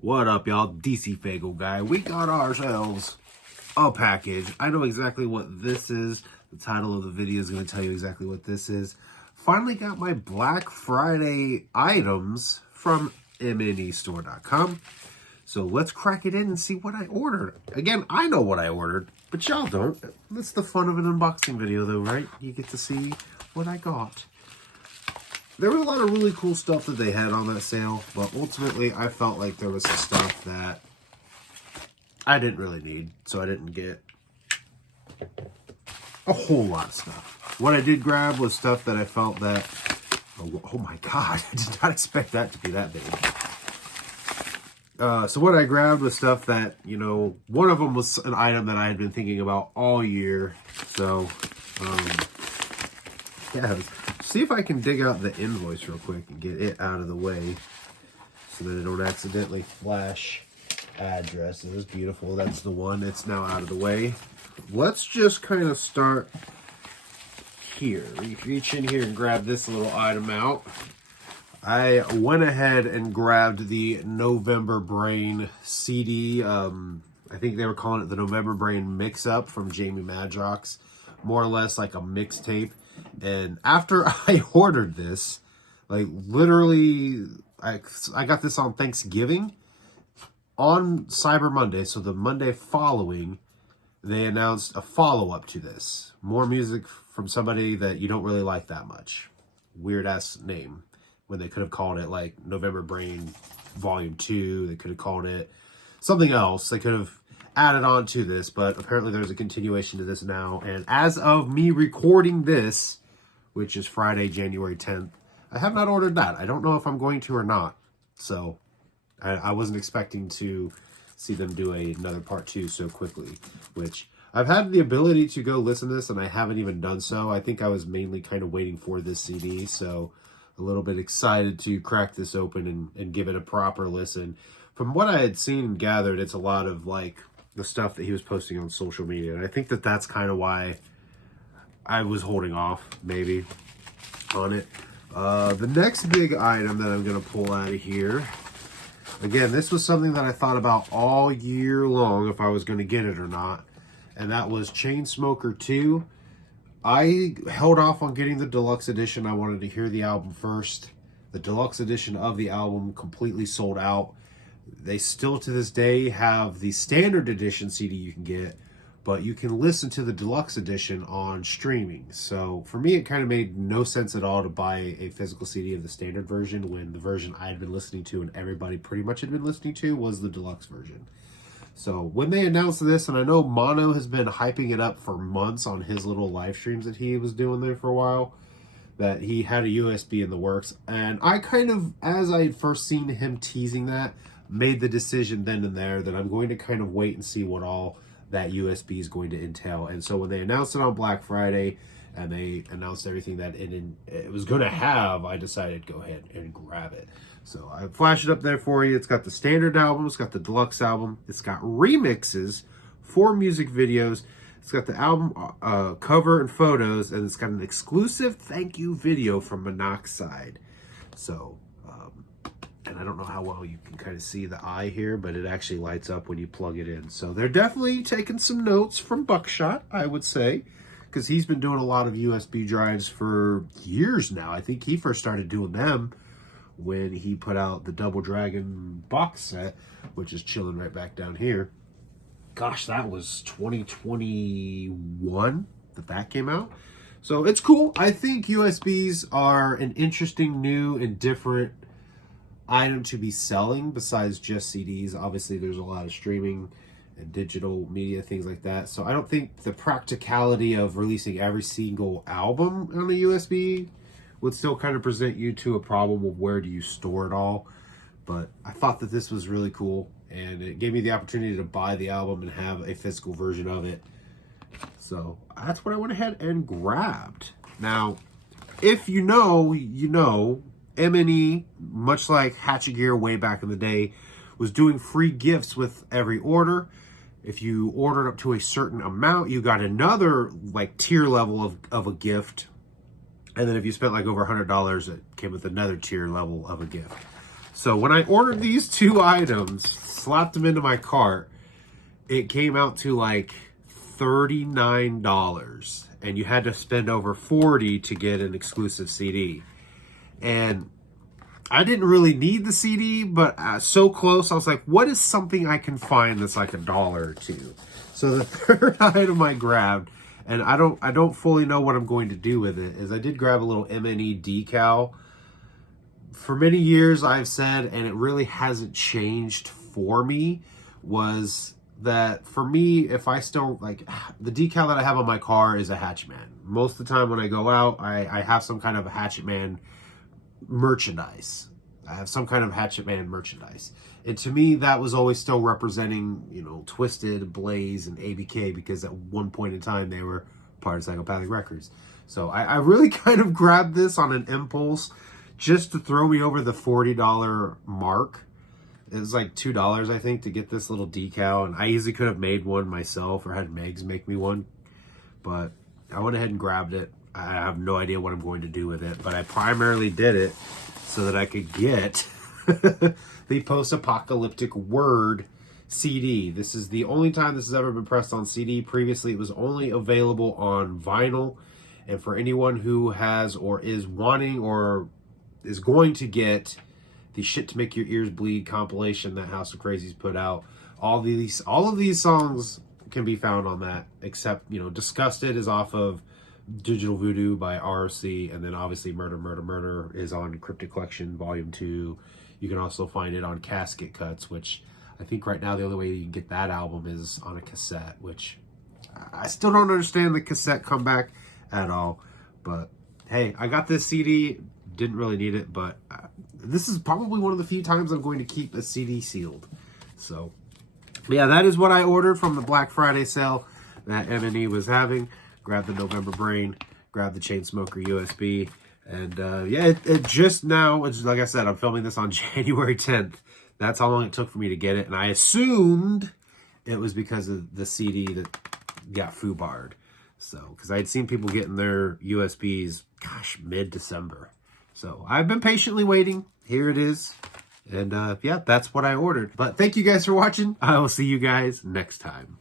What up, y'all? DCFAYGOGUY. We got ourselves a package. I know exactly what this is. The title of the video is going to tell you exactly what this is. Finally got my Black Friday items from MNEstore.com. So let's crack it in and see what I ordered. Again, I know what I ordered, but y'all don't. That's the fun of an unboxing video, though, right? You get to see what I got. There was a lot of really cool stuff that they had on that sale, but ultimately I felt like there was some stuff that I didn't really need, so I didn't get a whole lot of stuff. What I did grab was stuff that I felt that, oh my god, I did not expect that to be that big. So what I grabbed was stuff that, you know, one of them was an item that I had been thinking about all year, so, yeah. See if I can dig out the invoice real quick and get it out of the way so that I don't accidentally flash addresses. Beautiful, that's the one. It's now out of the way. Let's just kind of start here. Reach in here and grab this little item out. I went ahead and grabbed the November Brain CD. I think they were calling it the November Brain Mix-Up from Jamie Madrox. More or less like a mixtape. And after I ordered this, like literally, I got this on Thanksgiving. On Cyber Monday, so the Monday following, they announced a follow-up to this. More music from somebody that you don't really like that much. Weird-ass name. When they could have called it like November Brain Volume 2. They could have called it something else. They could have added on to this, but apparently there's a continuation to this now. And as of me recording this, which is Friday, January 10th, I have not ordered that. I don't know if I'm going to or not. So I wasn't expecting to see them do another part 2 so quickly, which I've had the ability to go listen to this and I haven't even done so. I think I was mainly kind of waiting for this CD, so a little bit excited to crack this open and give it a proper listen. From what I had seen and gathered, it's a lot of like the stuff that he was posting on social media. And I think that that's kind of why I was holding off maybe on it. The next big item that I'm going to pull out of here, again, this was something that I thought about all year long if I was going to get it or not. And that was Chainsmoker 2. I held off on getting the deluxe edition. I wanted to hear the album first. The deluxe edition of the album completely sold out. They still to this day have the standard edition CD you can get, but you can listen to the deluxe edition on streaming. So for me, it kind of made no sense at all to buy a physical CD of the standard version when the version I had been listening to and everybody pretty much had been listening to was the deluxe version. So when they announced this, and I know Mono has been hyping it up for months on his little live streams that he was doing there for a while, that he had a USB in the works. And I kind of, as I had first seen him teasing that, made the decision then and there that I'm going to kind of wait and see what all that USB is going to entail. And so when they announced it on Black Friday and they announced everything that it was going to have, I decided to go ahead and grab it. So I flashed it up there for you. It's got the standard album, it's got the deluxe album, it's got remixes for music videos, it's got the album cover and photos, and it's got an exclusive thank you video from Monoxide. So and I don't know how well you can kind of see the eye here, but it actually lights up when you plug it in. So they're definitely taking some notes from Buckshot, I would say, because he's been doing a lot of USB drives for years now. I think he first started doing them when he put out the Double Dragon box set, which is chilling right back down here. Gosh, that was 2021 that came out. So it's cool. I think USBs are an interesting, new, and different item to be selling besides just CDs. Obviously there's a lot of streaming and digital media, things like that, so I don't think the practicality of releasing every single album on a USB would still kind of present you to a problem of where do you store it all. But I thought that this was really cool and it gave me the opportunity to buy the album and have a physical version of it, so that's what I went ahead and grabbed. Now if you know, you know, MNE, much like Hatchet Gear way back in the day, was doing free gifts with every order. If you ordered up to a certain amount, you got another like tier level of a gift. And then if you spent like over $100, it came with another tier level of a gift. So when I ordered these 2 items, slapped them into my cart, it came out to like $39, and you had to spend over $40 to get an exclusive CD. And I didn't really need the CD, but so close, I was like, what is something I can find that's like $1 or $2? So the third item I grabbed, and I don't fully know what I'm going to do with it, is I did grab a little MNE decal. For many years I've said, and it really hasn't changed for me, was that for me, if I still, like, the decal that I have on my car is a Hatchman. Most of the time when I go out, I have some kind of a Hatchman merchandise. I have some kind of Hatchman merchandise. And to me, that was always still representing, you know, Twisted, Blaze, and ABK, because at one point in time they were part of Psychopathic Records. So I really kind of grabbed this on an impulse just to throw me over the $40 mark. It was like $2, I think, to get this little decal. And I easily could have made one myself or had Megs make me one. But I went ahead and grabbed it. I have no idea what I'm going to do with it, but I primarily did it so that I could get the post-apocalyptic Word CD. This is the only time this has ever been pressed on CD. Previously, it was only available on vinyl. And for anyone who has or is wanting or is going to get the Shit to Make Your Ears Bleed compilation that House of Crazies put out, all of these songs can be found on that, except, you know, Disgusted is off of Digital Voodoo by RC, and then obviously Murder, Murder, Murder is on Cryptic Collection Volume 2. You can also find it on Casket Cuts, which I think right now the only way you can get that album is on a cassette, which I still don't understand the cassette comeback at all. But hey, I got this CD, didn't really need it, but this is probably one of the few times I'm going to keep a CD sealed. So yeah, that is what I ordered from the Black Friday sale that MNE was having. Grab the November Brain, grab the Chainsmoker USB, and yeah, it just now, it's like I said, I'm filming this on January 10th. That's how long it took for me to get it, and I assumed it was because of the CD that got foobarred. So, because I had seen people getting their USBs, gosh, mid-December. So, I've been patiently waiting. Here it is. And yeah, that's what I ordered. But thank you guys for watching. I will see you guys next time.